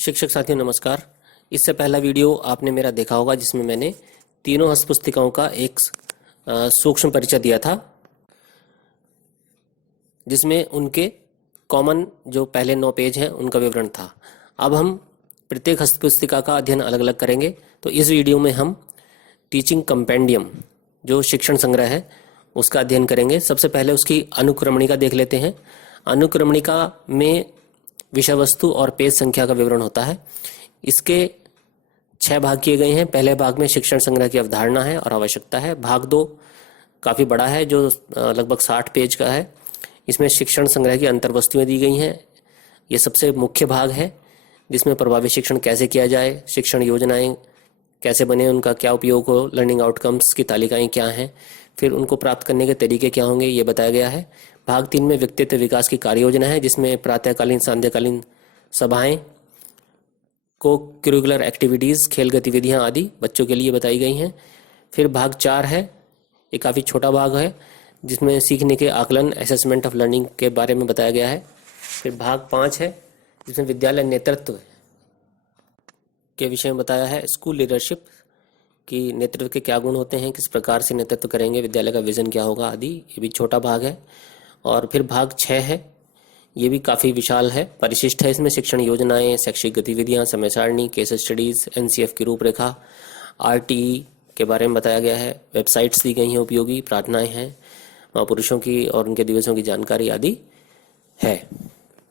शिक्षक साथियों नमस्कार। इससे पहला वीडियो आपने मेरा देखा होगा जिसमें मैंने तीनों हस्त पुस्तिकाओं का एक सूक्ष्म परिचय दिया था, जिसमें उनके कॉमन जो पहले 9 पेज हैं उनका विवरण था। अब हम प्रत्येक हस्त पुस्तिका का अध्ययन अलग अलग करेंगे। तो इस वीडियो में हम टीचिंग कंपेंडियम जो शिक्षण संग्रह है उसका अध्ययन करेंगे। सबसे पहले उसकी अनुक्रमणिका देख लेते हैं। अनुक्रमणिका में विषय वस्तु और पेज संख्या का विवरण होता है। इसके 6 भाग किए गए हैं। पहले भाग में शिक्षण संग्रह की अवधारणा है और आवश्यकता है। भाग 2 काफ़ी बड़ा है जो लगभग 60 पेज का है। इसमें शिक्षण संग्रह की अंतर्वस्तुएं दी गई हैं। ये सबसे मुख्य भाग है जिसमें प्रभावी शिक्षण कैसे किया जाए, शिक्षण योजनाएं कैसे बने, उनका क्या उपयोग हो, लर्निंग आउटकम्स की तालिकाएं क्या हैं, फिर उनको प्राप्त करने के तरीके क्या होंगे, ये बताया गया है। भाग 3 में व्यक्तित्व विकास की कार्य योजना है जिसमें प्रातःकालीन सांध्यकालीन सभाएं, को करिकुलर एक्टिविटीज़, खेल गतिविधियां आदि बच्चों के लिए बताई गई हैं। फिर भाग 4 है, ये काफ़ी छोटा भाग है जिसमें सीखने के आकलन, असेसमेंट ऑफ लर्निंग के बारे में बताया गया है। फिर भाग 5 है जिसमें विद्यालय नेतृत्व के विषय में बताया है। स्कूल लीडरशिप कि नेतृत्व के क्या गुण होते हैं, किस प्रकार से नेतृत्व करेंगे, विद्यालय का विजन क्या होगा आदि, ये भी छोटा भाग है। और फिर भाग 6 है, ये भी काफ़ी विशाल है, परिशिष्ट है। इसमें शिक्षण योजनाएं, शैक्षिक गतिविधियां, समय सारणी, केस स्टडीज़, एनसीएफ की रूपरेखा, आरटीई के बारे में बताया गया है। वेबसाइट्स दी गई हैं उपयोगी, प्रार्थनाएं हैं, महापुरुषों की और उनके दिवसों की जानकारी आदि है।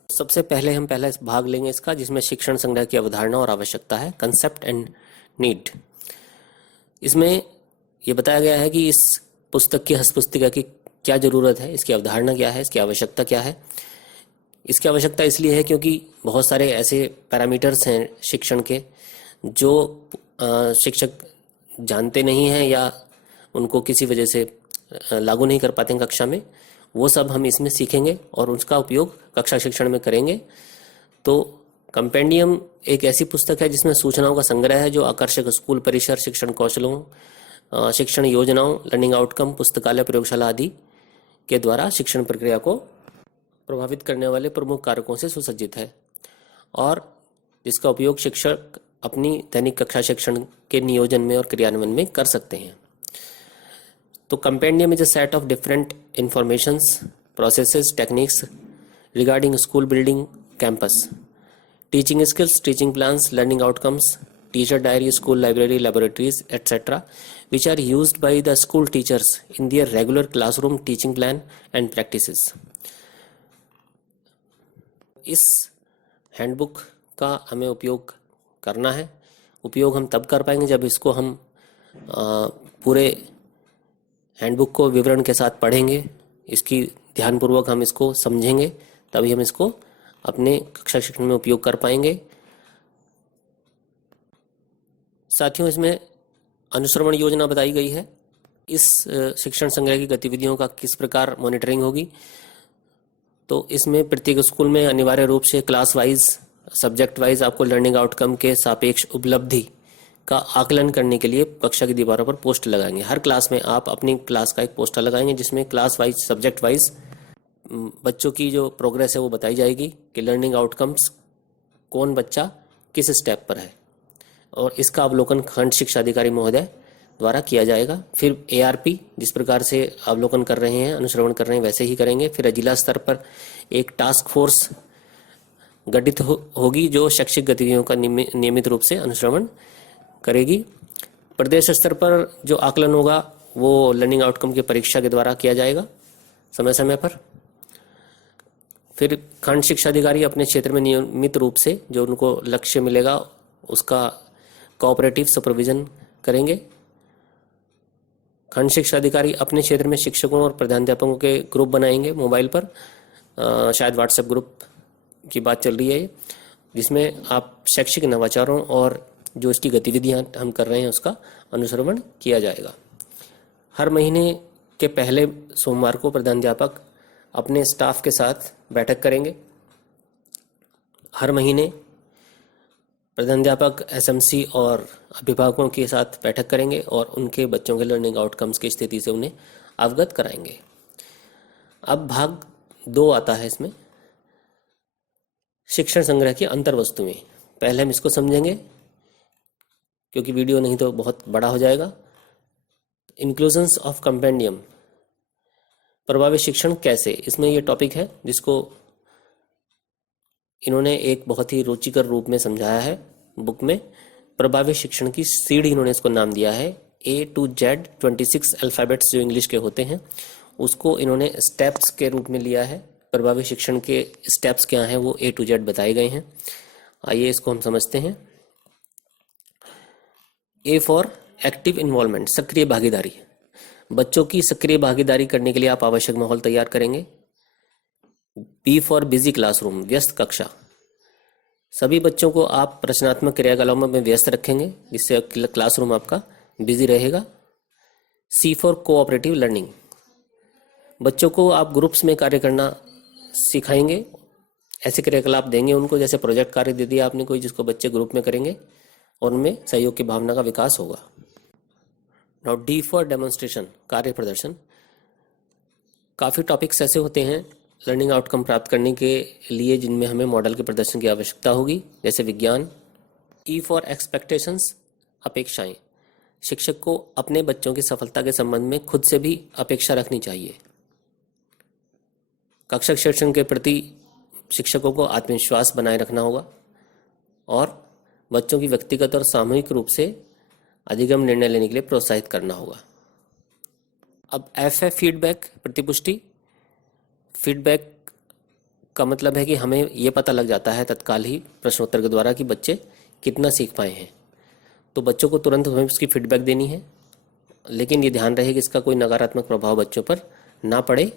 सबसे पहले हम पहला भाग लेंगे इसका, जिसमें शिक्षण संग्रह की अवधारणा और आवश्यकता है, कंसेप्ट एंड नीड। इसमें यह बताया गया है कि इस पुस्तक की हस्त पुस्तिका की क्या ज़रूरत है, इसकी अवधारणा क्या है, इसकी आवश्यकता क्या है। इसकी आवश्यकता इसलिए है क्योंकि बहुत सारे ऐसे पैरामीटर्स हैं शिक्षण के जो शिक्षक जानते नहीं हैं या उनको किसी वजह से लागू नहीं कर पाते हैं कक्षा में। वो सब हम इसमें सीखेंगे और उसका उपयोग कक्षा शिक्षण में करेंगे। तो कंपेंडियम एक ऐसी पुस्तक है जिसमें सूचनाओं का संग्रह है जो आकर्षक स्कूल परिसर, शिक्षण कौशलों, शिक्षण योजनाओं, लर्निंग आउटकम, पुस्तकालय, प्रयोगशाला आदि के द्वारा शिक्षण प्रक्रिया को प्रभावित करने वाले प्रमुख कारकों से सुसज्जित है और जिसका उपयोग शिक्षक अपनी दैनिक कक्षा शिक्षण के नियोजन में और क्रियान्वयन में कर सकते हैं। तो compendium is a set of different informations, processes, techniques regarding school building, campus, teaching skills, teaching plans, learning outcomes, teacher diary, school library, laboratories etcetera which are used by the school teachers in their regular classroom teaching plan and practices। इस handbook का हमें उपयोग करना है। उपयोग हम तब कर पाएंगे जब इसको हम पूरे हैंडबुक को विवरण के साथ पढ़ेंगे, इसकी ध्यानपूर्वक हम इसको समझेंगे, तभी हम इसको अपने कक्षा शिक्षण में उपयोग कर पाएंगे। साथियों, इसमें अनुश्रवण योजना बताई गई है। इस शिक्षण संग्रह की गतिविधियों का किस प्रकार मॉनिटरिंग होगी। तो इसमें प्रत्येक स्कूल में अनिवार्य रूप से क्लास वाइज, सब्जेक्ट वाइज आपको लर्निंग आउटकम के सापेक्ष उपलब्धि का आकलन करने के लिए कक्षा की दीवारों पर पोस्टर लगाएंगे। हर क्लास में आप अपनी क्लास का एक पोस्टर लगाएंगे जिसमें क्लास वाइज, सब्जेक्ट वाइज बच्चों की जो प्रोग्रेस है वो बताई जाएगी कि लर्निंग आउटकम्स कौन बच्चा किस स्टेप पर है, और इसका अवलोकन खंड शिक्षा अधिकारी महोदय द्वारा किया जाएगा। फिर एआरपी जिस प्रकार से अवलोकन कर रहे हैं, अनुश्रवण कर रहे हैं, वैसे ही करेंगे। फिर जिला स्तर पर एक टास्क फोर्स गठित होगी जो शैक्षिक गतिविधियों का नियमित रूप से अनुश्रवण करेगी। प्रदेश स्तर पर जो आकलन होगा वो लर्निंग आउटकम की परीक्षा के द्वारा किया जाएगा समय समय पर। फिर खंड शिक्षा अधिकारी अपने क्षेत्र में नियमित रूप से जो उनको लक्ष्य मिलेगा उसका कोऑपरेटिव सुपरविजन करेंगे। खंड शिक्षा अधिकारी अपने क्षेत्र में शिक्षकों और प्रधानाध्यापकों के ग्रुप बनाएंगे मोबाइल पर, शायद व्हाट्सएप ग्रुप की बात चल रही है, जिसमें आप शैक्षिक नवाचारों और जो इसकी गतिविधियां हम कर रहे हैं उसका अनुश्रवण किया जाएगा। हर महीने के पहले सोमवार को प्रधानाध्यापक अपने स्टाफ के साथ बैठक करेंगे। हर महीने प्रधानाध्यापक एसएमसी और अभिभावकों के साथ बैठक करेंगे और उनके बच्चों के लर्निंग आउटकम्स की स्थिति से उन्हें अवगत कराएंगे। अब भाग 2 आता है इसमें, शिक्षण संग्रह की अंतर्वस्तुएं। पहले हम इसको समझेंगे क्योंकि वीडियो नहीं तो बहुत बड़ा हो जाएगा। इंक्लूजन्स ऑफ कंपेंडियम, प्रभावी शिक्षण कैसे, इसमें ये टॉपिक है जिसको इन्होंने एक बहुत ही रुचिकर रूप में समझाया है बुक में। प्रभावी शिक्षण की सीढ़ी इन्होंने इसको नाम दिया है। A to Z 26 अल्फ़ाबेट्स जो इंग्लिश के होते हैं उसको इन्होंने स्टेप्स के रूप में लिया है। प्रभावी शिक्षण के स्टेप्स क्या हैं वो A to Z बताए गए हैं। आइए इसको हम समझते हैं। A फॉर एक्टिव इन्वॉल्वमेंट, सक्रिय भागीदारी। बच्चों की सक्रिय भागीदारी करने के लिए आप आवश्यक माहौल तैयार करेंगे। B फॉर बिजी क्लासरूम, व्यस्त कक्षा। सभी बच्चों को आप रचनात्मक क्रियाकलापों में व्यस्त रखेंगे जिससे क्लासरूम आपका बिजी रहेगा। C फॉर कोऑपरेटिव लर्निंग, बच्चों को आप ग्रुप्स में कार्य करना सिखाएंगे। ऐसे क्रियाकलाप देंगे उनको जैसे प्रोजेक्ट कार्य दे दिया आपने कोई जिसको बच्चे ग्रुप में करेंगे और उनमें सहयोग की भावना का विकास होगा। नाउ D फॉर डेमोन्स्ट्रेशन, कार्य प्रदर्शन। काफ़ी टॉपिक्स ऐसे होते हैं लर्निंग आउटकम प्राप्त करने के लिए जिनमें हमें मॉडल के प्रदर्शन की आवश्यकता होगी, जैसे विज्ञान। E फॉर एक्सपेक्टेशंस, अपेक्षाएं। शिक्षक को अपने बच्चों की सफलता के संबंध में खुद से भी अपेक्षा रखनी चाहिए। कक्षा शिक्षण के प्रति शिक्षकों को आत्मविश्वास बनाए रखना होगा और बच्चों की व्यक्तिगत और सामूहिक रूप से अधिगम निर्णय लेने के लिए प्रोत्साहित करना होगा। अब F है फीडबैक, प्रतिपुष्टि। फीडबैक का मतलब है कि हमें ये पता लग जाता है तत्काल ही प्रश्नोत्तर के द्वारा कि बच्चे कितना सीख पाए हैं, तो बच्चों को तुरंत हमें उसकी फीडबैक देनी है, लेकिन ये ध्यान रहे कि इसका कोई नकारात्मक प्रभाव बच्चों पर ना पड़े।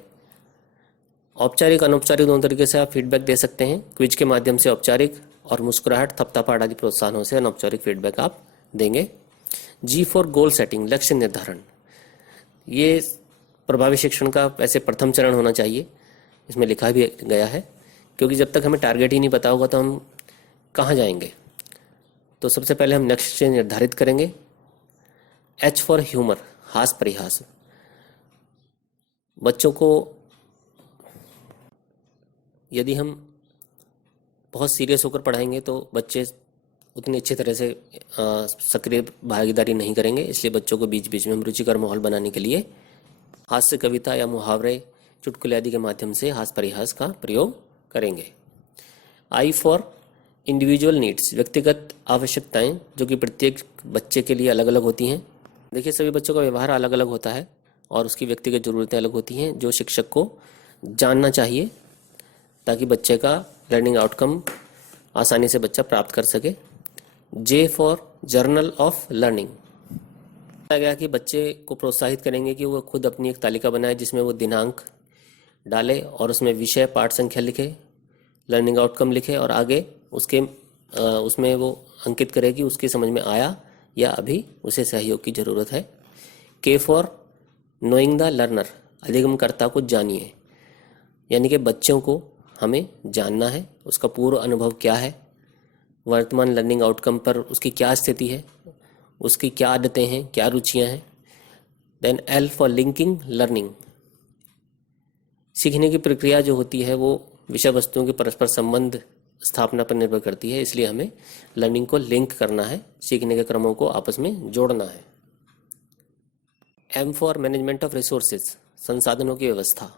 औपचारिक अनौपचारिक दोनों तरीके से आप फीडबैक दे सकते हैं। क्विज के माध्यम से औपचारिक और मुस्कुराहट, थपथपाहट आदि प्रोत्साहनों से अनौपचारिक फीडबैक आप देंगे। G फॉर गोल सेटिंग, लक्ष्य निर्धारण। ये प्रभावी शिक्षण का वैसे प्रथम चरण होना चाहिए, इसमें लिखा भी गया है, क्योंकि जब तक हमें टारगेट ही नहीं पता होगा तो हम कहाँ जाएंगे। तो सबसे पहले हम लक्ष्य निर्धारित करेंगे। H फॉर ह्यूमर, हास परिहास। बच्चों को यदि हम बहुत सीरियस होकर पढ़ाएंगे तो बच्चे उतनी अच्छी तरह से सक्रिय भागीदारी नहीं करेंगे, इसलिए बच्चों को बीच बीच में हम रुचिकर माहौल बनाने के लिए हास्य कविता या मुहावरे, चुटकुले आदि के माध्यम से हास परिहास का प्रयोग करेंगे। I फॉर इंडिविजुअल नीड्स, व्यक्तिगत आवश्यकताएं जो कि प्रत्येक बच्चे के लिए अलग अलग होती हैं। देखिए सभी बच्चों का व्यवहार अलग अलग होता है और उसकी व्यक्तिगत ज़रूरतें अलग होती हैं जो शिक्षक को जानना चाहिए ताकि बच्चे का लर्निंग आउटकम आसानी से बच्चा प्राप्त कर सके। J for journal of learning, बताया गया कि बच्चे को प्रोत्साहित करेंगे कि वो खुद अपनी एक तालिका बनाए जिसमें वो दिनांक डाले और उसमें विषय, पाठ संख्या लिखे, लर्निंग आउटकम लिखे और आगे उसमें वो अंकित करे कि उसके समझ में आया या अभी उसे सहयोग की ज़रूरत है। K for knowing the learner, अधिगमकर्ता को जानिए, यानी कि बच्चों को हमें जानना है उसका पूर्व अनुभव क्या है, वर्तमान लर्निंग आउटकम पर उसकी क्या स्थिति है, उसकी क्या आदतें हैं, क्या रुचियां हैं। Then L for linking learning, सीखने की प्रक्रिया जो होती है वो विषय वस्तुओं के परस्पर संबंध स्थापना पर निर्भर करती है, इसलिए हमें लर्निंग को लिंक करना है, सीखने के क्रमों को आपस में जोड़ना है। M for management of resources, संसाधनों की व्यवस्था।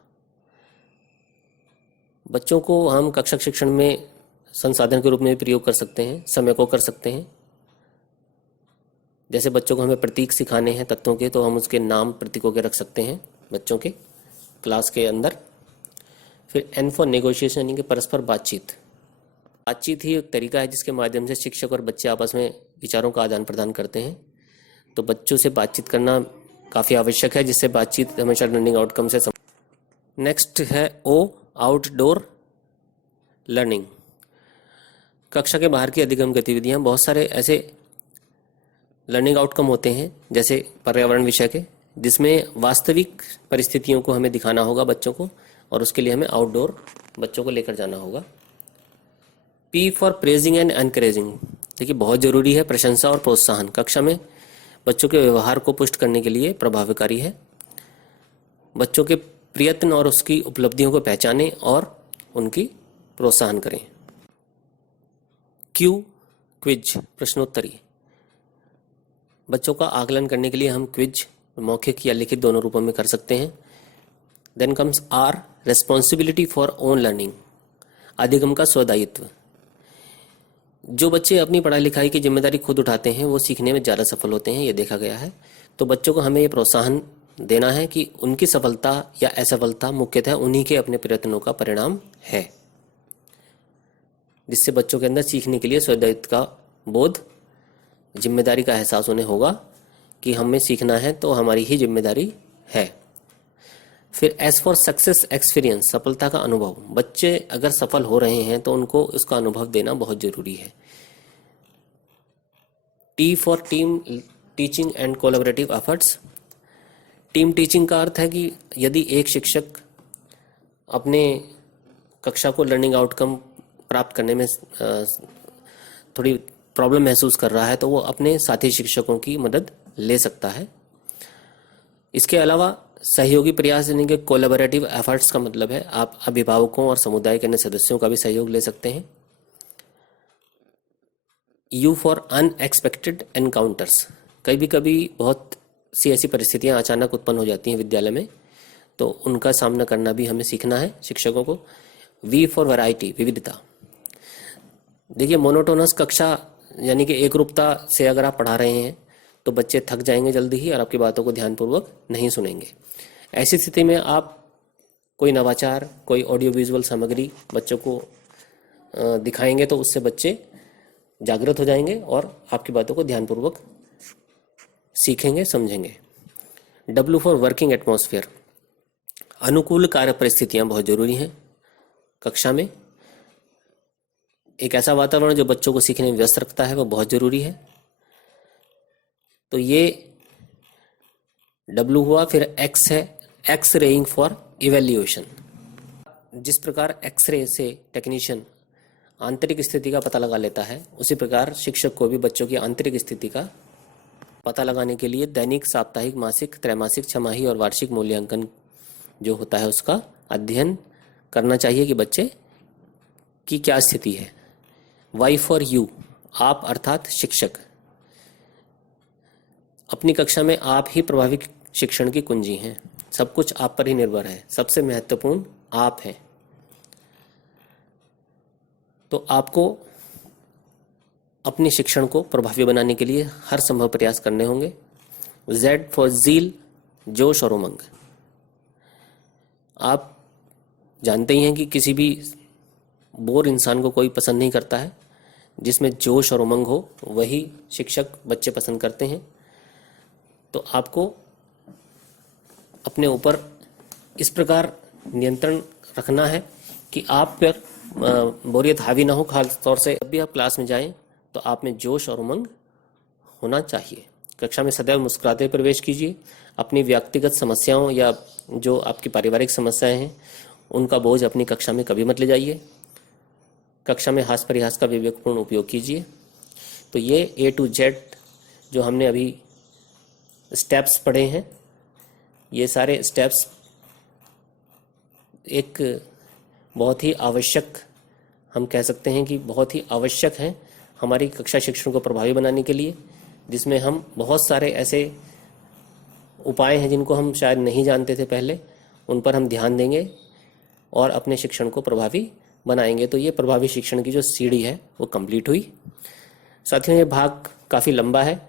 बच्चों को हम कक्षा शिक्षण में संसाधन के रूप में भी प्रयोग कर सकते हैं, समय को कर सकते हैं। जैसे बच्चों को हमें प्रतीक सिखाने हैं तत्वों के, तो हम उसके नाम प्रतीकों के रख सकते हैं बच्चों के क्लास के अंदर। फिर N फॉर नेगोशिएशन, यानी कि परस्पर बातचीत। बातचीत ही एक तरीका है जिसके माध्यम से शिक्षक और बच्चे आपस में विचारों का आदान प्रदान करते हैं, तो बच्चों से बातचीत करना काफ़ी आवश्यक है जिससे बातचीत हमेशा लर्निंग आउटकम से नेक्स्ट है O आउटडोर लर्निंग, कक्षा के बाहर की अधिगम गतिविधियां। बहुत सारे ऐसे लर्निंग आउटकम होते हैं जैसे पर्यावरण विषय के, जिसमें वास्तविक परिस्थितियों को हमें दिखाना होगा बच्चों को और उसके लिए हमें आउटडोर बच्चों को लेकर जाना होगा। P for praising and encouraging, देखिए बहुत ज़रूरी है प्रशंसा और प्रोत्साहन, कक्षा में बच्चों के व्यवहार को पुष्ट करने के लिए प्रभावकारी है। बच्चों के प्रयत्न और उसकी उपलब्धियों को पहचानें और उनकी प्रोत्साहन करें। Q क्विज, प्रश्नोत्तरी। बच्चों का आकलन करने के लिए हम क्विज मौखिक या लिखित दोनों रूपों में कर सकते हैं। Then comes R responsibility for own learning, अधिगम का स्वदायित्व। जो बच्चे अपनी पढ़ाई लिखाई की जिम्मेदारी खुद उठाते हैं वो सीखने में ज़्यादा सफल होते हैं, ये देखा गया है। तो बच्चों को हमें ये प्रोत्साहन देना है कि उनकी सफलता या असफलता मुख्यतः उन्हीं के अपने प्रयत्नों का परिणाम है, जिससे बच्चों के अंदर सीखने के लिए स्वदायित्व का बोध, जिम्मेदारी का एहसास उन्हें होगा कि हमें सीखना है तो हमारी ही जिम्मेदारी है। फिर एज फॉर सक्सेस एक्सपीरियंस, सफलता का अनुभव। बच्चे अगर सफल हो रहे हैं तो उनको उसका अनुभव देना बहुत जरूरी है। T for team teaching and collaborative efforts. Team teaching का अर्थ है कि यदि एक शिक्षक अपने कक्षा को लर्निंग आउटकम प्राप्त करने में थोड़ी प्रॉब्लम महसूस कर रहा है तो वो अपने साथी शिक्षकों की मदद ले सकता है। इसके अलावा सहयोगी प्रयास यानी कि कोलैबोरेटिव एफर्ट्स का मतलब है आप अभिभावकों और समुदाय के अन्य सदस्यों का भी सहयोग ले सकते हैं। You for unexpected encounters. कभी कभी बहुत सी ऐसी परिस्थितियां अचानक उत्पन्न हो जाती हैं विद्यालय में, तो उनका सामना करना भी हमें सीखना है शिक्षकों को। वी फॉर वैरायटी, विविधता। देखिए, मोनोटोनस कक्षा यानी कि एक रूपता से अगर आप पढ़ा रहे हैं तो बच्चे थक जाएंगे जल्दी ही और आपकी बातों को ध्यानपूर्वक नहीं सुनेंगे। ऐसी स्थिति में आप कोई नवाचार, कोई ऑडियो विजुअल सामग्री बच्चों को दिखाएंगे तो उससे बच्चे जागृत हो जाएंगे और आपकी बातों को ध्यानपूर्वक सीखेंगे, समझेंगे। W for working atmosphere. अनुकूल कार्य परिस्थितियाँ बहुत जरूरी हैं कक्षा में। एक ऐसा वातावरण जो बच्चों को सीखने में व्यस्त रखता है वो बहुत जरूरी है। तो ये डब्ल्यू हुआ। फिर एक्स है, एक्स रेइंग फॉर इवेल्युएशन। जिस प्रकार एक्सरे से टेक्नीशियन आंतरिक स्थिति का पता लगा लेता है, उसी प्रकार शिक्षक को भी बच्चों की आंतरिक स्थिति का पता लगाने के लिए दैनिक, साप्ताहिक, मासिक, त्रैमासिक, छमाही और वार्षिक मूल्यांकन जो होता है उसका अध्ययन करना चाहिए कि बच्चे की क्या स्थिति है। वाई फॉर यू, आप अर्थात शिक्षक। अपनी कक्षा में आप ही प्रभावी शिक्षण की कुंजी हैं। सब कुछ आप पर ही निर्भर है, सबसे महत्वपूर्ण आप हैं। तो आपको अपने शिक्षण को प्रभावी बनाने के लिए हर संभव प्रयास करने होंगे। जेड फॉर जील, जोश और उमंग। आप जानते ही हैं कि किसी भी बोर इंसान को कोई पसंद नहीं करता है। जिसमें जोश और उमंग हो वही शिक्षक बच्चे पसंद करते हैं। तो आपको अपने ऊपर इस प्रकार नियंत्रण रखना है कि आप पर बोरियत हावी ना हो। खास तौर से जब भी आप क्लास में जाएं तो आप में जोश और उमंग होना चाहिए। कक्षा में सदैव मुस्कुराते प्रवेश कीजिए। अपनी व्यक्तिगत समस्याओं या जो आपकी पारिवारिक समस्याएं हैं उनका बोझ अपनी कक्षा में कभी मत ले जाइए। कक्षा में हास्य परिहास का विवेकपूर्ण उपयोग कीजिए। तो ये ए टू जेड जो हमने अभी स्टेप्स पढ़े हैं, ये सारे स्टेप्स एक बहुत ही आवश्यक, हम कह सकते हैं कि बहुत ही आवश्यक हैं हमारी कक्षा शिक्षण को प्रभावी बनाने के लिए, जिसमें हम बहुत सारे ऐसे उपाय हैं जिनको हम शायद नहीं जानते थे पहले, उन पर हम ध्यान देंगे और अपने शिक्षण को प्रभावी बनाएंगे। तो ये प्रभावी शिक्षण की जो सीढ़ी है वो कंप्लीट हुई। साथियों, ये भाग काफ़ी लंबा है,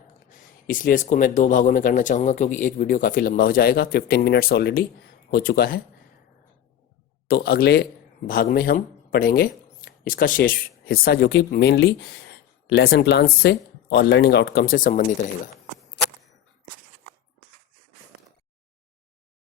इसलिए इसको मैं 2 भागों में करना चाहूँगा क्योंकि एक वीडियो काफ़ी लंबा हो जाएगा। 15 मिनट्स ऑलरेडी हो चुका है। तो अगले भाग में हम पढ़ेंगे इसका शेष हिस्सा, जो कि मेनली लेसन प्लान से और लर्निंग आउटकम से संबंधित रहेगा।